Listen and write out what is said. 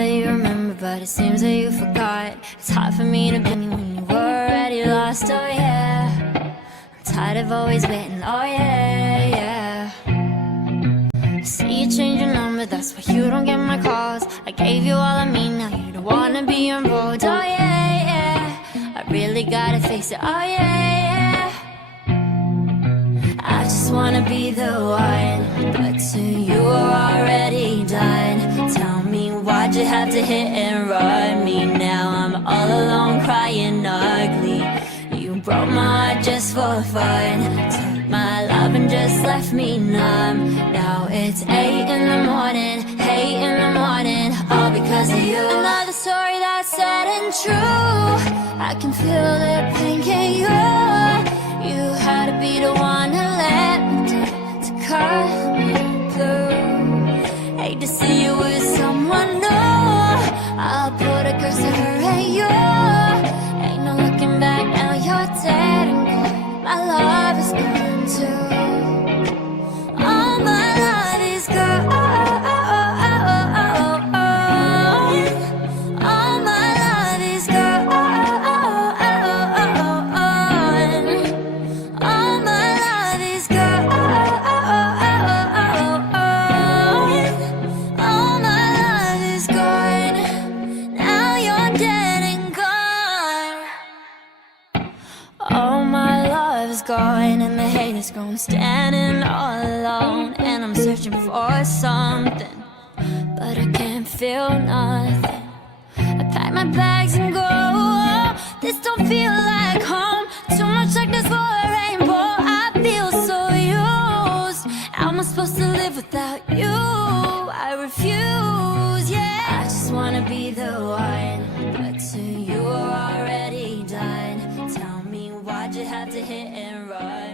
that you remember, but it seems that you forgot. It's hard for me to believe when you were already lost, oh yeah. I'm tired of always waiting, oh yeah, yeah. I see you change your number, that's why you don't get my calls. I gave you all of me, now you don't wanna be involved, oh yeah, yeah. I really gotta face it, oh yeah, yeah. I just wanna be the one, but to you are already done. Tell me, why'd you have to hit and run me? Now I'm all alone crying ugly. You broke my heart just for fun, took my love and just left me numb. Now it's 8 in the morning, 8 in the morning, all because of you. Another story that's sad and true. I can feel the pain, can you? You had to be the one to let me down, to cut me through. Hate to see you with someone new. I'll put a curse to her and you. Ain't no looking back now, you're dead and gone. My love is gone too. All my love is gone. All my love is gone. All my love is gone. All my love is gone. Now you're dead and gone. All my love is gone, and the hate is gone. Standing all alone, and I'm searching for something, but I can't feel nothing. I pack my bags and go. This don't feel like home. Too much darkness for a rainbow. I feel so used. How am I supposed to live without you? I refuse, yeah. I just wanna be the one, but to you are already done. Tell me, why'd you have to hit and run?